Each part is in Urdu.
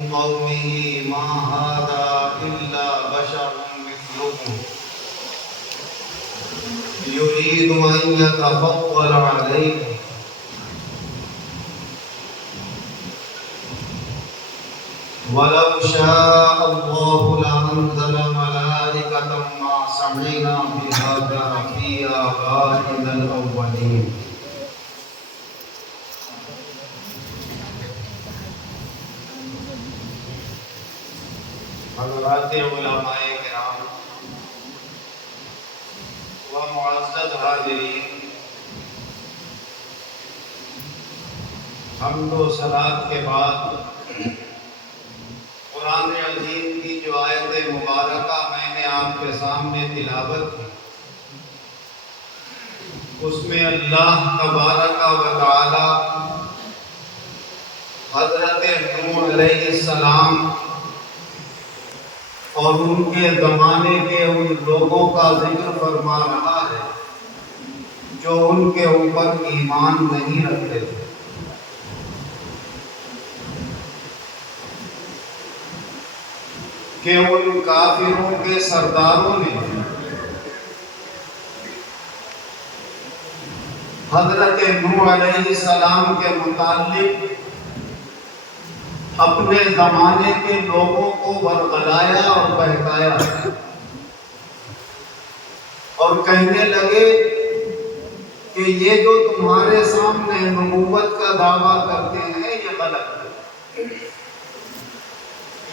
قومه ما هذا إلا بشر مثلكم يريد أن يتفضل عليكم ولو شاء الله لأنزل ملائكة ما سمعنا بهذا في آبائنا الأولين. حضرات علماء کرام و معزز حاضرین، حمد و صلات کے بعد قرآن عظیم کی جو آیت مبارکہ میں نے آپ کے سامنے تلاوت کی، اس میں اللہ تبارک و تعالی حضرت نوح علیہ السلام اور ان کے زمانے کے ان لوگوں کا ذکر فرما رہا ہے جو ان کے اوپر ایمان نہیں رکھتے تھے. کہ ان کافروں کے سرداروں نے حضرت نوح علیہ السلام کے متعلق اپنے زمانے کے لوگوں کو ورغلایا اور بہکایا اور کہنے لگے کہ یہ جو تمہارے سامنے نبوت کا دعویٰ کرتے ہیں یہ غلط ہے،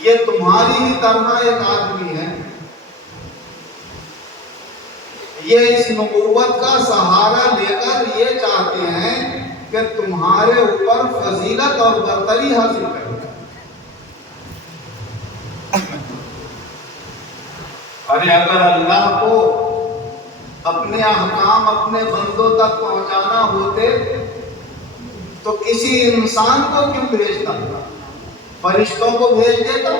یہ تمہاری ہی طرح ایک آدمی ہے، یہ اس نبوت کا سہارا لے کر یہ چاہتے ہیں کہ تمہارے اوپر فضیلت اور برتری حاصل کریں. ارے اگر اللہ کو اپنے احکام اپنے بندوں تک پہنچانا ہوتے تو کسی انسان کو کیوں بھیجتا؟ فرشتوں کو بھیج دیتا،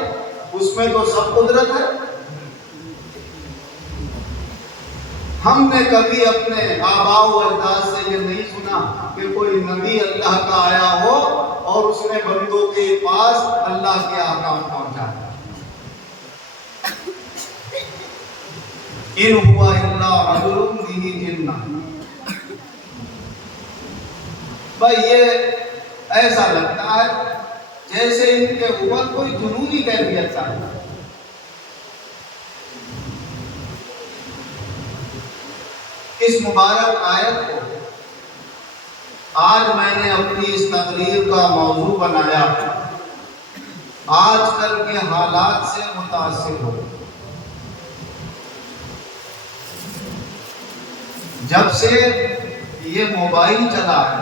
اس میں تو سب قدرت ہے. ہم نے کبھی اپنے آباء و اجداد سے یہ نہیں سنا کہ کوئی نبی اللہ کا آیا ہو اور اس نے بندوں کے پاس اللہ کے احکام پہنچایا. ان ہوا الا رجل به جنہ. بھائی یہ ایسا لگتا ہے جیسے ان کے اوپر کوئی جنونی کیفیت تھا. اس مبارک آیت کو آج میں نے اپنی اس تقریر کا موضوع بنایا. آج کل کے حالات سے متاثر ہو. جب سے یہ موبائل چلا ہے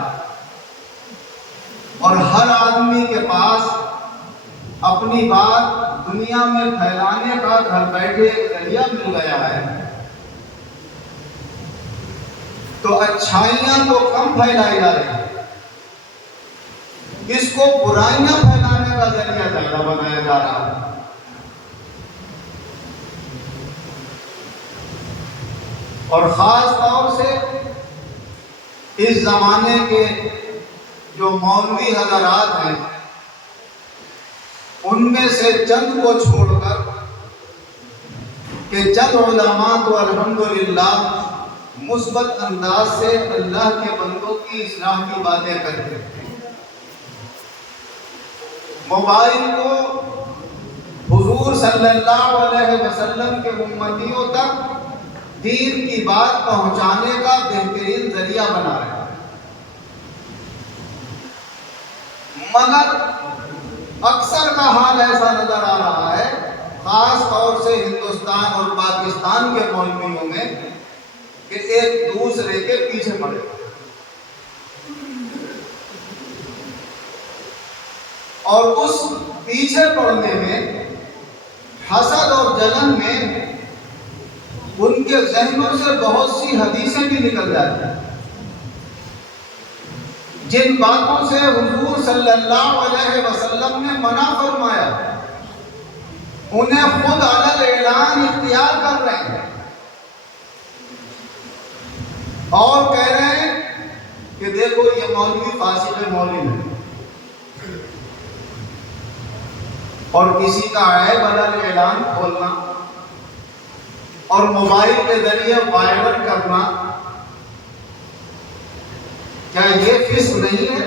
اور ہر آدمی کے پاس اپنی بات دنیا میں پھیلانے کا گھر بیٹھے ذریعہ مل گیا ہے، تو اچھائیاں تو کم پھیلائی جا رہی ہیں، اس کو برائیاں پھیلانے کا ذریعہ زیادہ بنایا جا رہا ہے. اور خاص طور سے اس زمانے کے جو مولوی حضرات ہیں ان میں سے چند کو چھوڑ کر کہ چند علماء تو الحمدللہ مثبت انداز سے اللہ کے بندوں کی اصلاح کی باتیں کرتے ہیں، موبائل کو حضور صلی اللہ علیہ وسلم کے امتیوں تک دین کی بات پہنچانے کا بہترین ذریعہ بنا رہے ہیں. مگر اکثر کا حال ایسا نظر آ رہا ہے، خاص طور سے ہندوستان اور پاکستان کے مولویوں میں، کہ ایک دوسرے کے پیچھے پڑے اور اس پیچھے پڑنے میں، حسد اور جلن میں ان کے ذہنوں سے بہت سی حدیثیں بھی نکل جاتی ہیں جن باتوں سے حضور صلی اللہ علیہ وسلم نے منع فرمایا، انہیں خود علی اعلان اختیار کر رہے ہیں اور کہہ رہے ہیں کہ دیکھو یہ مولوی فاسق مولوی ہے. اور کسی کا عیب بدل اعلان کھولنا اور موبائل کے ذریعے وائرل کرنا، کیا یہ فسق نہیں ہے؟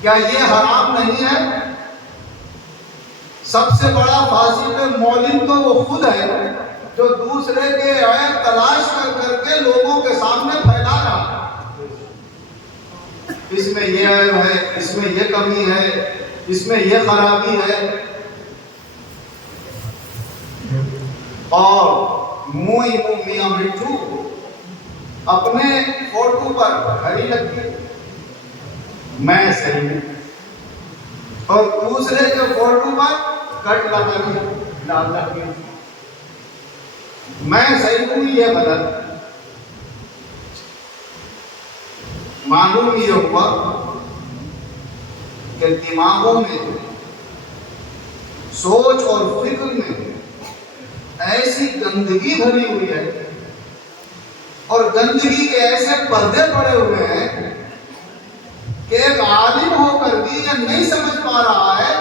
کیا یہ حرام نہیں ہے؟ سب سے بڑا فاسق مولن تو وہ خود ہے جو دوسرے کے عیب تلاش کر کے لوگوں کے سامنے پھیلا رہا ہے، اس میں یہ عیب ہے، اس میں یہ کمی ہے، اس میں یہ خرابی ہے، اور منہ ہی منہ میاں مٹھو اپنے فوٹو پر گھڑی لگتی میں صحیح ہوں، اور دوسرے کے فوٹو پر کٹ لگا میں صحیح ہوں، یہ غلط۔ معلوم یہ ہوا کہ دماغوں میں، سوچ اور فکر میں ایسی گندگی بھری ہوئی ہے اور گندگی کے ایسے پردے پڑے ہوئے ہیں کہ ایک عالم ہو کر بھی یہ نہیں سمجھ پا رہا ہے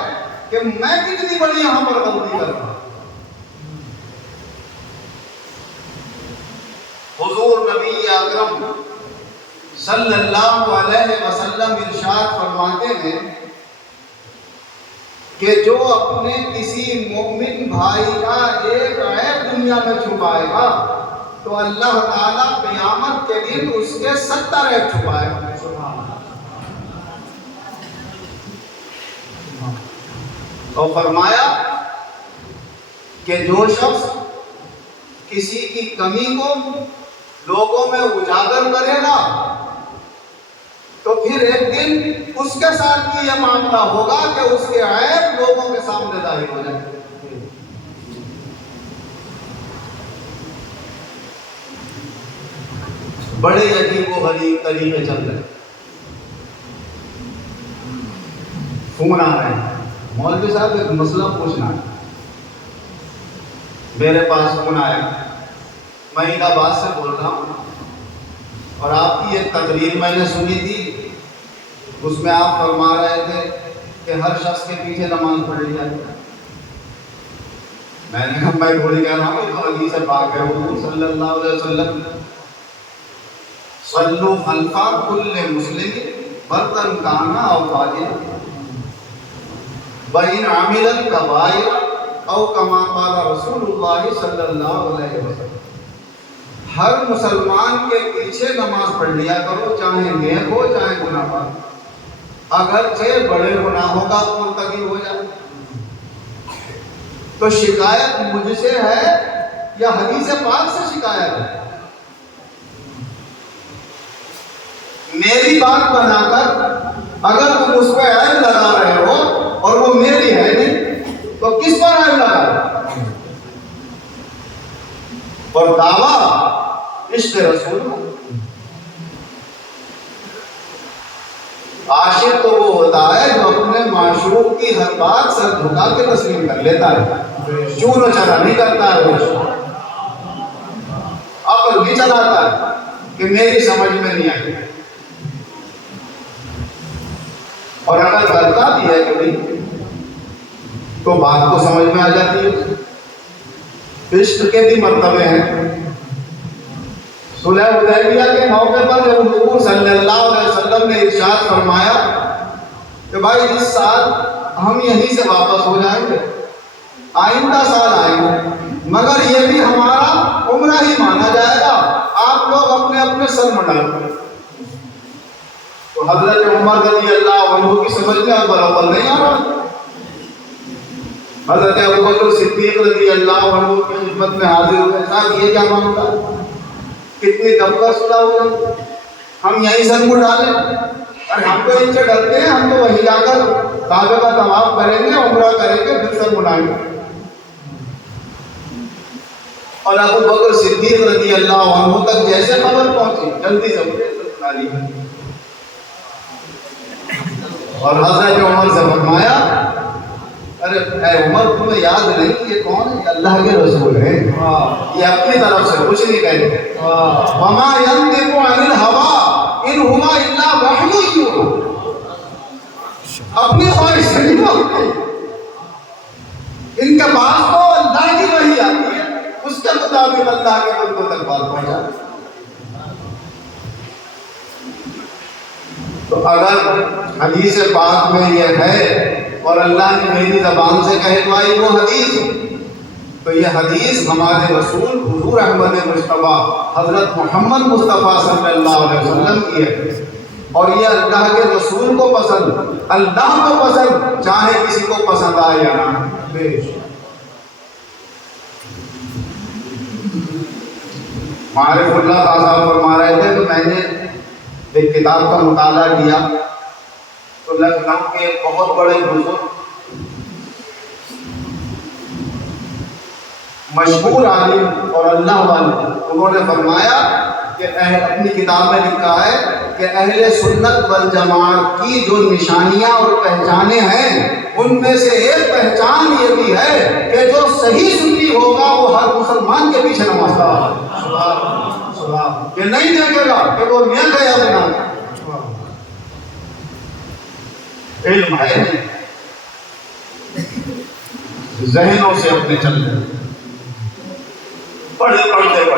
کہ میں کتنی بڑی یہاں پر غلطی کر رہا ہوں۔ حضور نبی اکرم صلی اللہ علیہ وسلم ارشاد فرماتے ہیں کہ جو اپنے کسی مومن بھائی کا ایک عیب دنیا میں چھپائے گا تو اللہ تعالیٰ قیامت کے دن اس کے 70 عیب چھپائے گا۔ اور فرمایا کہ جو شخص کسی کی کمی کو لوگوں میں اجاگر کرے گا تو پھر ایک دن اس کے ساتھ بھی یہ معاملہ ہوگا کہ اس کے عیب لوگوں کے سامنے ظاہر ہو جائیں گے۔ بڑے عجیب و غریب طریقے چل رہے ہیں، فون آ رہے ہیں، مولوی صاحب ایک مسئلہ پوچھنا ہے۔ میرے پاس فون آیا، میں الہ آباد سے بول رہا ہوں اور آپ کی ایک تقریر میں نے سنی تھی، اس میں آپ فرما رہے تھے کہ ہر شخص کے پیچھے نماز پڑھ لی جاتی ہے۔ میں نے کہا میں بولی کہہ رہا ہوں کہ حدیث پاک ہے، حضور صلی اللہ علیہ وسلم صلو خلف کل مسلم برتن کانا او فاجر وَإِنْ عَمِلَ الْكَبَائِرَ او کما قال رسول اللہ صلی اللہ علیہ وسلم۔ ہر مسلمان کے پیچھے نماز پڑھ لیا کرو، چاہے نیک ہو چاہے گناہ گار، اگرچہ بڑے گناہوں کا مرتکب ہو جائے۔ تو شکایت مجھ سے ہے یا حدیث پاک سے شکایت ہے؟ میری بات بنا کر اگر تم اس پہ عیب لگا رہے ہو اور وہ میری ہے نہیں تو کس پر عیب لگا رہے ہو؟ اور دعویٰ عشق رسول۔ عاشق تو وہ ہوتا ہے جو اپنے معشوق کی ہر بات سر جھکا کے تسلیم کر لیتا ہے، چون و چرا نہیں کرتا ہے، وہ عقل بھی چلاتا ہے کہ میری سمجھ میں نہیں آئی، اور اگر غلطہ بھی ہے کبھی تو بات کو سمجھ میں آ جاتی ہے۔ عشق کے بھی مرتبے ہیں۔ صلح حدیبیہ کے موقع پر جب حضور صلی اللہ علیہ وسلم نے ارشاد فرمایا کہ بھائی اس سال ہم یہیں سے واپس ہو جائیں گے، آئندہ سال آئیں گے، مگر یہ بھی ہمارا عمرہ ہی مانا جائے گا، آپ لوگ اپنے اپنے سر منڈائیں گے۔ تو حضرت عمر رضی اللہ عنہ کی سمجھ میں برابر نہیں آ رہا۔ حضرت ابوبکر صدیق رضی اللہ عنہ کی خدمت میں حاضر ہوئے، صاحب یہ کیا معاملہ ہے؟ کتنی دبکر صلح ہو گئی، ہم یہیں سر منڈا لیں، اور ہم تو ان سے ڈرتے ہیں، ہم تو وہیں جا کر کعبے کا طواف کریں گے، عمرہ کریں گے، پھر سر منڈائیں گے۔ اور ابوبکر صدیق رضی اللہ عنہ تک جیسے خبر پہنچی جلدی سے منڈا لی، اور حضرت عمر سے فرمایا ارے اے عمر تمہیں یاد نہیں یہ کون ہے؟ اللہ کے رسول ہیں، یہ اپنی طرف سے کچھ نہیں کہتے۔ وما ينطق عن الهوى ان هو الا وحی یوحی، اپنی خواہش سے نہیں بولتے، ان کے پاس تو اللہ کی وحی آتی ہے، اس کے مطابق اللہ کے بندوں تک بات پہنچا۔ تو اگر حدیث پاک میں یہ ہے اور اللہ نے میری زبان سے کہلوائی وہ حدیث، تو یہ حدیث ہمارے رسول حضور احمد مصطفیٰ حضرت محمد مصطفیٰ صلی اللہ علیہ وسلم کی ہے، اور یہ اللہ کے رسول کو پسند، اللہ کو پسند، چاہے کسی کو پسند آئے یا نہ۔ بے شک معارف اللہ صاحب فرما رہے تھے کہ میں نے ایک کتاب کا مطالعہ کیا تو لکھنؤ کے بہت بڑے بزرگ مشہور عالم اور اللہ والے، انہوں نے فرمایا کہ اپنی کتاب میں لکھا ہے کہ اہل سنت والجماعت کی جو نشانیاں اور پہچانیں ہیں، ان میں سے ایک پہچان یہ بھی ہے کہ جو صحیح سنی ہوگا وہ ہر مسلمان کے پیچھے نماز پڑھا ہے، یہ نہیں دیکھے گا کہ وہ نیت ہے یا بنا علم ہے، ذہنوں سے اپنے چل رہے پڑھتے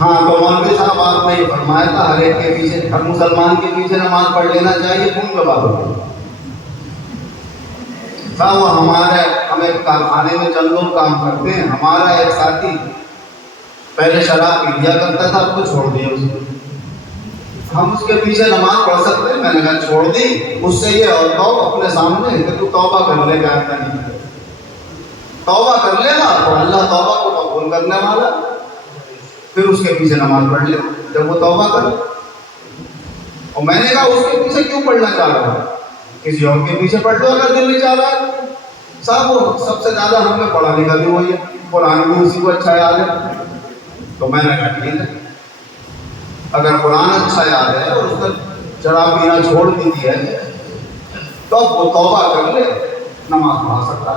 ہاں تو مولوی صاحب آپ نے یہ فرمایا تھا ہر ایک کے پیچھے، ہر مسلمان کے پیچھے نماز پڑھ لینا چاہیے، کون کا بات ہوگی صاحب؟ وہ ہم ایک کارخانے میں چند لوگ کام کرتے ہیں، ہمارا ایک ساتھی پہلے شراب پی لیا کرتا تھا، اب تو چھوڑ دیا اس نے، ہم اس کے پیچھے نماز پڑھ سکتے ہیں؟ میں نے کہا چھوڑ دی، اس سے یہ اور کہو اپنے سامنے کہ تو توبہ کر لے گا، نہیں توبہ کر لے گا تو اللہ توبہ کو قبول کرنے والا، پھر اس کے پیچھے نماز پڑھ لے جب وہ توبہ کرے۔ اور میں نے کہا اس کے پیچھے کیوں پڑھنا چاہ رہا ہے؟ کسی اور کے پیچھے پڑھ لو اگر دل نہیں چاہ رہا ہے۔ صاحب وہ سب سے زیادہ ہم نے پڑھا لکھا بھی وہی ہے، قرآن بھی اسی کو اچھا یاد ہے۔ تو میں نے کہا ٹھیک ہے، اگر قرآن اچھا یاد ہے اور اس کا شراب پینا چھوڑ دی ہے تو اب وہ توبہ کر لے، نماز پڑھا سکتا